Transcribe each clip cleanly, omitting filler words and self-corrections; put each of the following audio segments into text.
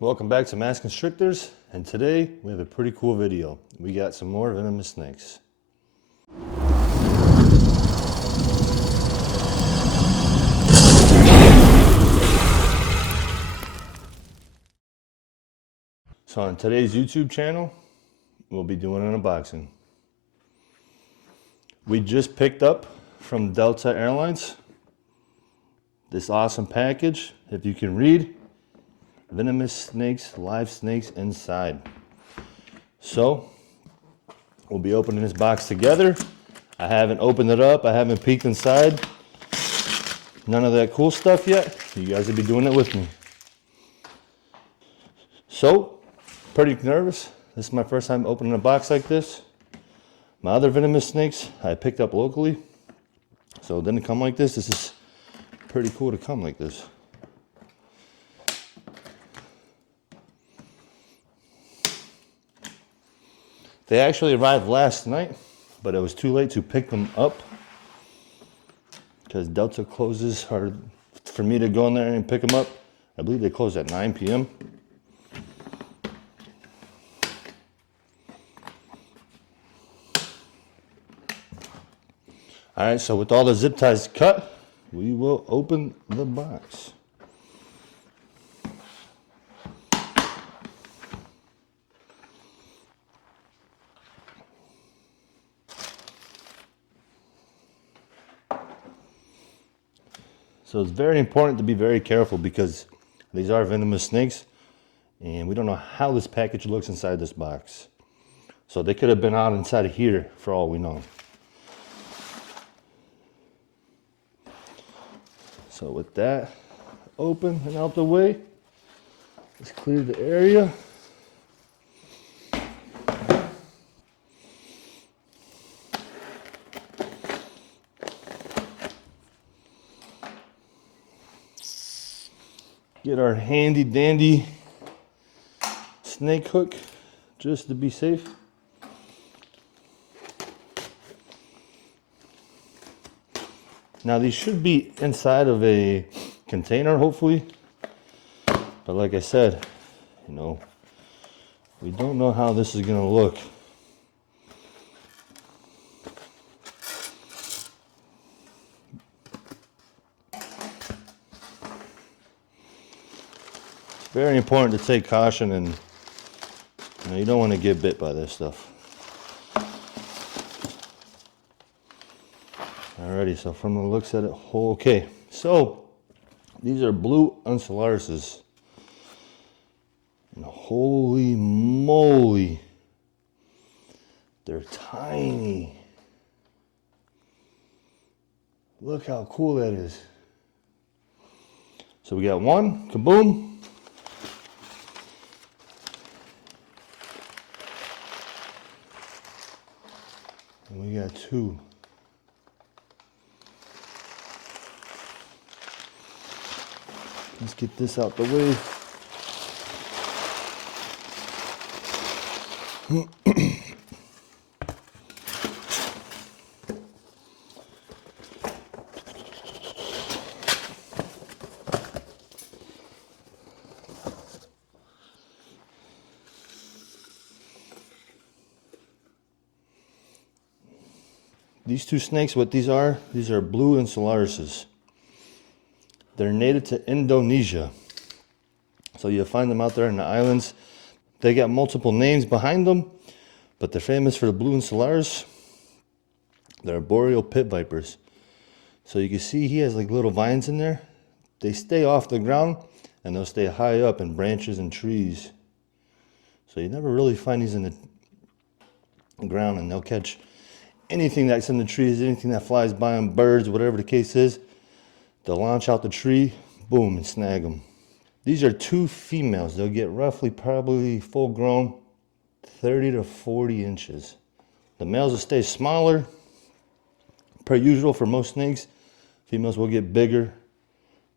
Welcome back to Mass Constrictors, and today we have a pretty cool video. We got some more venomous snakes. So on today's YouTube channel, we'll be doing an unboxing. We just picked up from Delta Airlines this awesome package. If you can read, venomous snakes, live snakes inside. So we'll be opening this box together. I haven't opened it up, I haven't peeked inside. None of that cool stuff yet. You guys will be doing it with me. So, pretty nervous. This is my first time opening a box like this. My other venomous snakes I picked up locally. So it didn't come like this. This is pretty cool to come like this. They actually arrived last night, but it was too late to pick them up because Delta closes, or for me to go in there and pick them up, I believe they close at 9 p.m. All right, so with all the zip ties cut, we will open the box. So it's very important to be very careful because these are venomous snakes and we don't know how this package looks inside this box. So they could have been out inside of here for all we know. So with that open and out the way, let's clear the area. Get our handy dandy snake hook just to be safe. Now these should be inside of a container hopefully, but like I said, you know, we don't know how this is going to look. Very important to take caution, and you don't want to get bit by this stuff. Alrighty, so from the looks at it, okay. So these are Blue Insularis. And holy moly, they're tiny. Look how cool that is. So we got one, kaboom. And we got two. Let's get this out the way. These two snakes, what these are Blue Insularis. They're native to Indonesia. So you'll find them out there in the islands. They got multiple names behind them, but they're famous for the Blue Insularis. They're arboreal pit vipers. So you can see he has like little vines in there. They stay off the ground and they'll stay high up in branches and trees. So you never really find these in the ground, and they'll catch anything that's in the trees, anything that flies by them, birds, whatever the case is. They'll launch out the tree, boom, and snag them. These are two females. They'll get roughly, probably full grown, 30 to 40 inches. The males will stay smaller. Per usual for most snakes, females will get bigger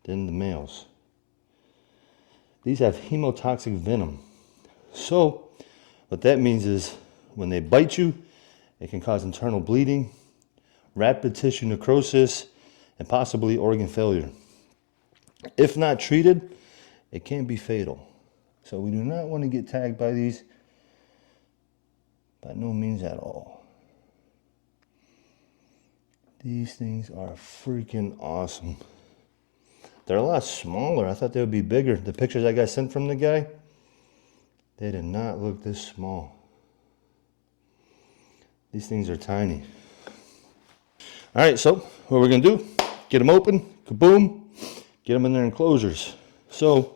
than the males. These have hemotoxic venom. So what that means is when they bite you, it can cause internal bleeding, rapid tissue necrosis, and possibly organ failure. If not treated, it can be fatal. So we do not want to get tagged by these, by no means at all. These things are freaking awesome. They're a lot smaller. I thought they would be bigger. The pictures I got sent from the guy, they did not look this small. These things are tiny. All right, so what we're gonna do, get them open, kaboom, get them in their enclosures. So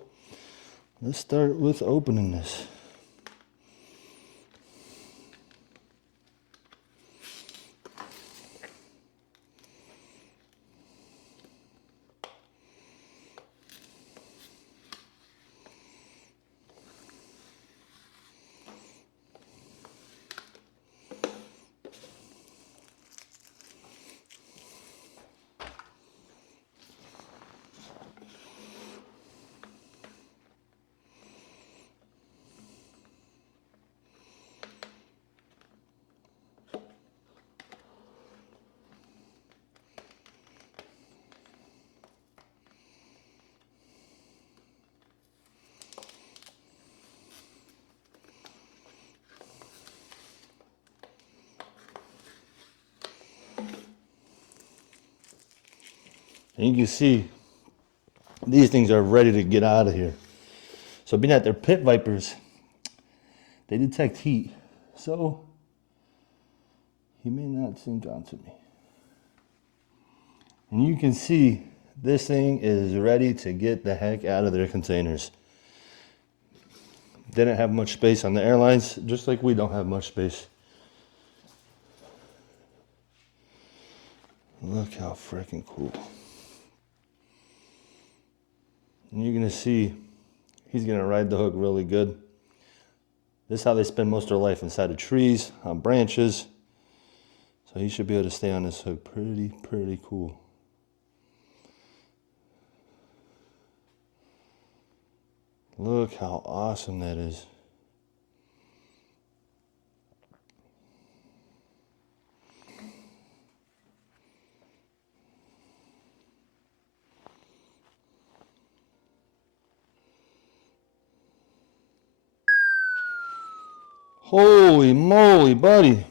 let's start with opening this. And you can see these things are ready to get out of here. So being that they're pit vipers, they detect heat. So he may not sink onto me. And you can see this thing is ready to get the heck out of their containers. Didn't have much space on the airlines, just like we don't have much space. Look how freaking cool. And you're gonna see he's gonna ride the hook really good. This is how they spend most of their life, inside of trees, on branches. So he should be able to stay on this hook pretty cool. Look how awesome that is. Holy moly, buddy.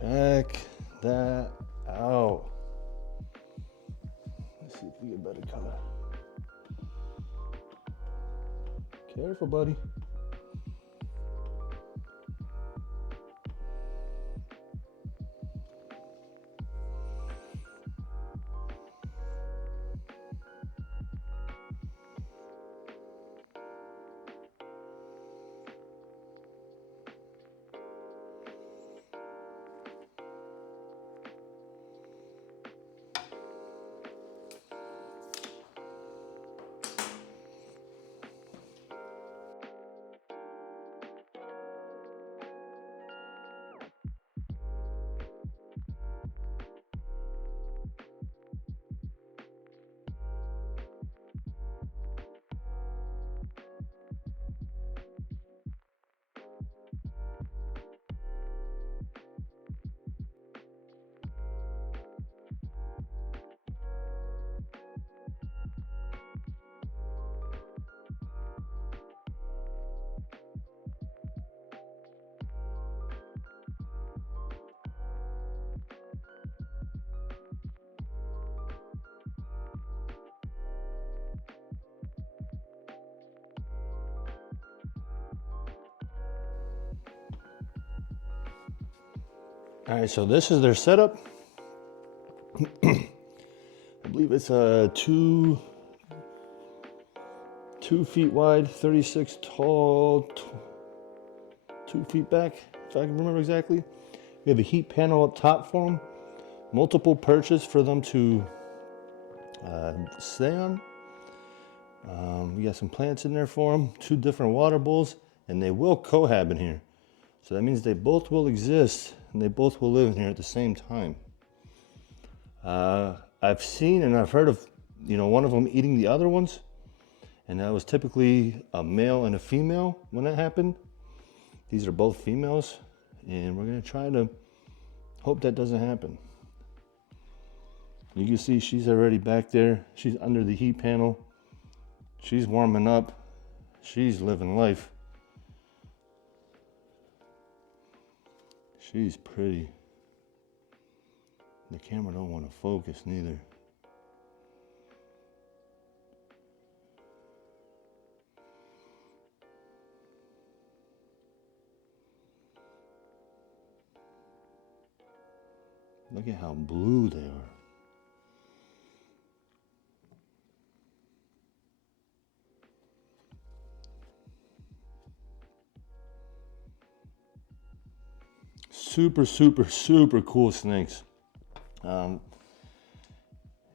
Check that out. Let's see if we get better color. Careful, buddy. All right, so this is their setup. I believe it's a 2 feet wide, 36 tall, 2 feet back, if I can remember exactly. We have a heat panel up top for them, multiple perches for them to stay on. We got some plants in there for them, 2 different water bowls, and they will cohabit here. So that means they both will exist and they both will live in here at the same time. I've seen and I've heard of, one of them eating the other ones, and that was typically a male and a female when that happened. These are both females, and we're gonna try to hope that doesn't happen. You can see she's already back there. She's under the heat panel. She's warming up. She's living life. She's pretty. The camera don't want to focus neither. Look at how blue they are. Super, super, super cool snakes. Not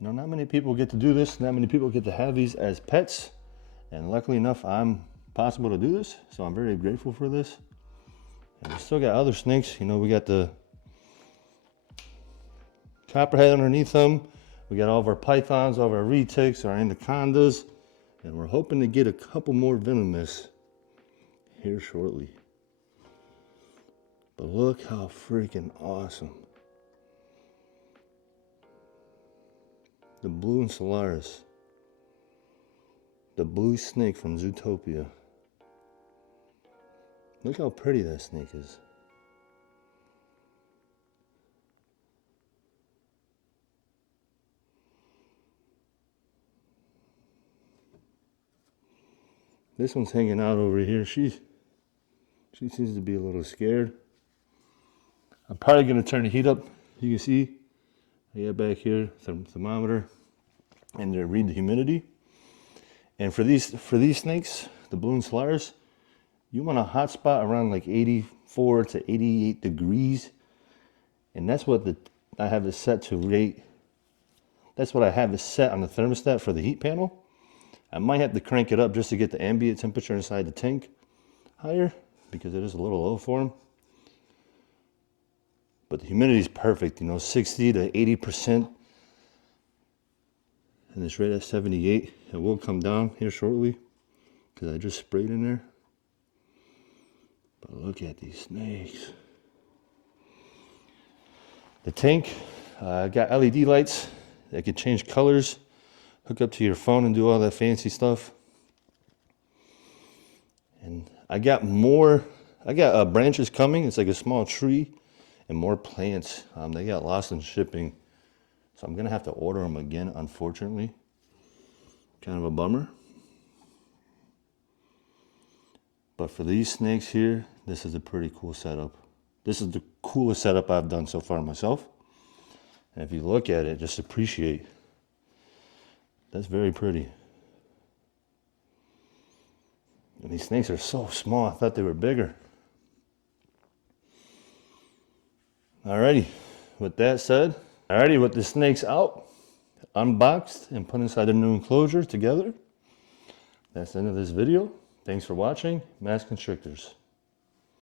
many people get to do this. Not many people get to have these as pets. And luckily enough, I'm possible to do this. So I'm very grateful for this. And we still got other snakes. We got the copperhead underneath them. We got all of our pythons, all of our retics, our anacondas. And we're hoping to get a couple more venomous here shortly. But look how freaking awesome. The Blue Insularis. The blue snake from Zootopia. Look how pretty that snake is. This one's hanging out over here. She seems to be a little scared. I'm probably going to turn the heat up. You can see I got back here thermometer and to read the humidity. And for these snakes, the Blue Insularis, you want a hot spot around like 84 to 88 degrees. And that's what I have it set to rate. That's what I have it set on the thermostat for the heat panel. I might have to crank it up just to get the ambient temperature inside the tank higher because it is a little low for them. But the humidity is perfect, 60 to 80%. And it's right at 78. It will come down here shortly because I just sprayed in there. But look at these snakes. The tank got LED lights that can change colors, hook up to your phone and do all that fancy stuff. And I got branches coming. It's like a small tree and more plants. They got lost in shipping. So I'm going to have to order them again, unfortunately. Kind of a bummer. But for these snakes here, this is a pretty cool setup. This is the coolest setup I've done so far myself. And if you look at it, just appreciate. That's very pretty. And these snakes are so small, I thought they were bigger. Alrighty, with that said, with the snakes out, unboxed, and put inside the new enclosure together, that's the end of this video. Thanks for watching. Mass Constrictors.